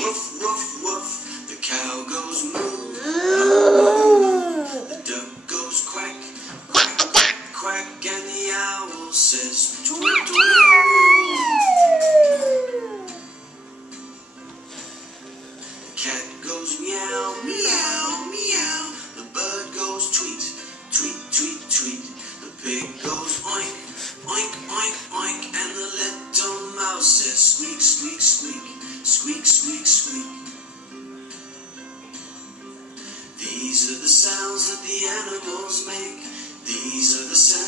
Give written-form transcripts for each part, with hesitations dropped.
Woof, woof, woof. The cow goes moo. The duck goes quack, quack, quack, quack, and the owl says tweet, tweet. The cat goes meow, meow, meow. The bird goes tweet, tweet, tweet, tweet. The pig goes oink, oink, oink, oink, and the little mouse says squeak, squeak, squeak, squeak, squeak, squeak. These are the sounds that the animals make. These are the sounds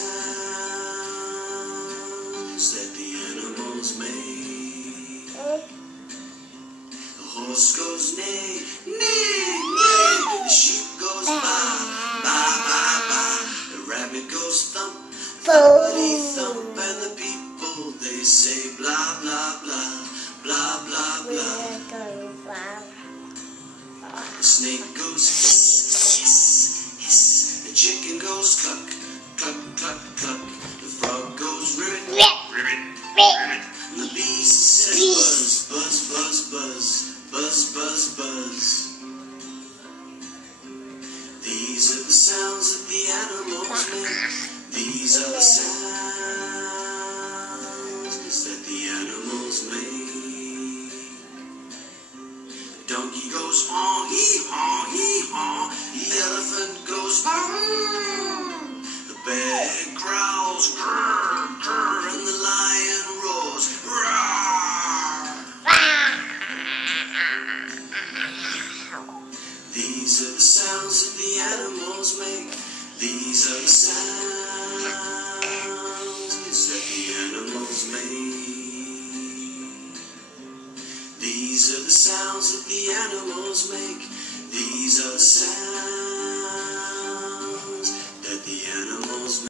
that the animals make. The horse goes neigh, neigh, neigh. The sheep goes baa, baa, baa, baa. The rabbit goes thump, thumpity thump. And the people, they say blah, blah, blah, blah, blah, blah. The snake goes hiss, hiss, hiss. The chicken goes cluck, cluck, cluck, cluck. The frog goes ribbit, ribbit, ribbit. And the bee says buzz, buzz, buzz, buzz, buzz, buzz, buzz. These are the sounds that the animals make. These are the sounds that the animals make. Donkey goes haw, hee haw, hee haw. The elephant goes boom. The bear growls grrr, grrr, and the lion roars roar. These are the sounds that the animals make. These are the sounds that the animals make. These are the sounds that the animals make. These are the sounds